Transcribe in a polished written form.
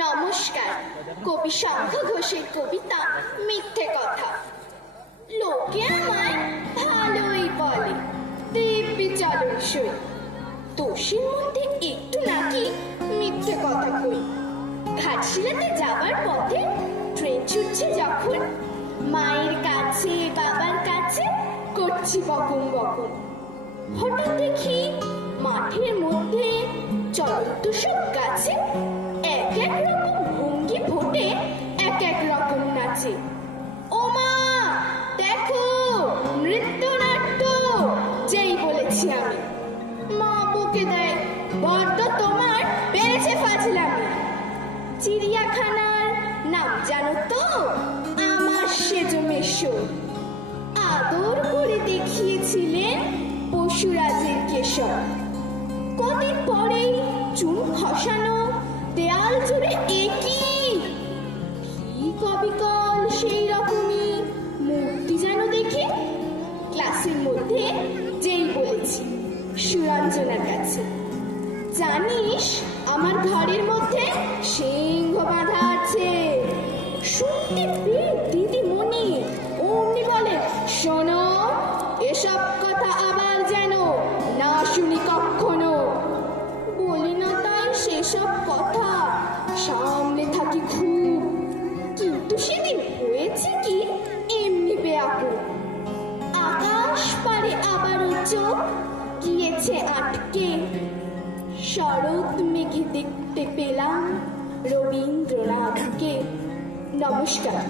নমস্কার। কবি শঙ্খ ঘোষের কবিতা মিথ্যে কথা। লোকে আমায় ভালোই বলে, দিব্যি চলনসই, দোষের মধ্যে একটু নাকি মিথ্যে কথা কই। ঘাটশিলাতে যাবার পথে ট্রেন ছুটছে যখন, মায়ের কাছে বাবার কাছে করছি বকুম বকুম। হঠাৎ দেখি মাঠের মধ্যে চলন্ত সব গাছে এক এক রকম ভঙ্গি ভোটে এক এক রকম নাচে। ও মা দেখো নৃত্যনাট্য, যেই বলেছি আমি, মা বকে দেয়, বড্ড তোমার বেড়েছে ফাজলামি। চিড়িয়াখানার নাম জানো তো? আমার সেজো মেশো। আদর করে দেখিয়েছিলেন পশুরাজের কেশর। কদিন পরেই চুন খসানো দেয়াল জুড়ে একই কবিকল সেই রকমই মূর্তি যেন দেখি। ক্লাসের মধ্যে যেই বলেছি সুরঞ্জনার কাছে, জানিস আমার ঘরের মধ্যে সিংহ বাঁধা আছে। শুনতে পেয়ে দিদিমণি অমনি বলে, শোনো এসব কথা আবার যেন না শুনি কখনো। বলি না তাই সেসব কথা, সামনে থাকি খুব, কিন্তু সেদিন হয়েছে কি এমনি বেয়াকুল। আকাশ পারে আবারও চোখ গিয়েছে আটকে, শরৎ মেঘে দেখতে পেলাম রবীন্দ্রনাথকে। নমস্কার।